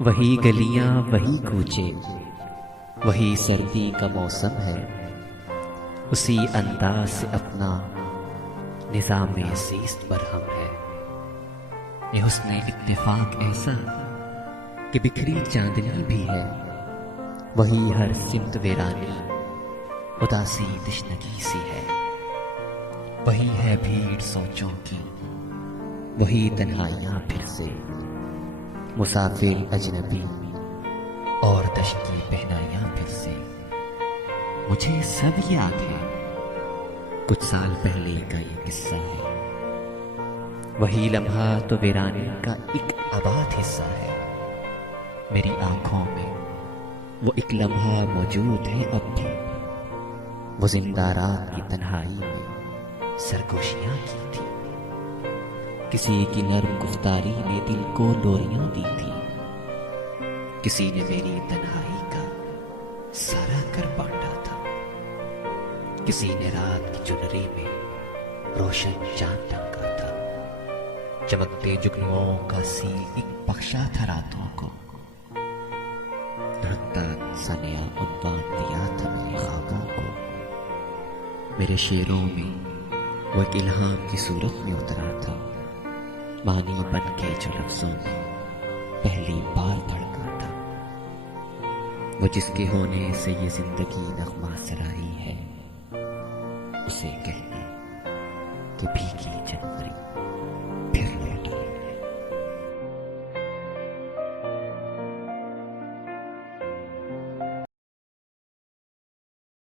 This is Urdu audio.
وہی گلیاں وہی کوچے، وہی سردی کا موسم ہے، اسی انداز سے اپنا نظام زیست برہم ہے۔ یہ حسن اتفاق ایسا کہ بکھری چاندنی بھی ہے، وہی ہر سمت ویرانی اداسی تشنگی سی ہے۔ وہی ہے بھیڑ سوچوں کی، وہی تنہائیاں پھر سے، مسافر اجنبی اور دشتی پہنائیاں پھر سے۔ مجھے سب یاد ہے، کچھ سال پہلے کا یہ قصہ ہے۔ وہی لمحہ تو ویرانی کا ایک آباد حصہ ہے، میری آنکھوں میں وہ ایک لمحہ موجود ہے اب بھی۔ وہ زندہ رات کی تنہائی میں سرگوشیاں کی تھی، کسی کی نرم گفتاری نے دل کو لوریاں دی تھی، کسی نے میری تنہائی کا سارا کر بانٹا تھا، کسی نے رات کی چنری میں روشن چاند ڈھنکا تھا، چمکتے جگنوؤں کا سیل ایک بخشا تھا راتوں کو، دھڑکتا سا نیا عنوان دیا تھا میرے خوابوں کو۔ میرے شعروں میں وہ ایک الہام کی صورت میں اترا تھا، معنی بن کے جو لفظوں میں پہلی بار دھڑکا تھا۔ وہ جس کے ہونے سے یہ زندگی نغمہ سرائی ہے، اسے کہنا کہ بھیگی جنوری پھر لوٹ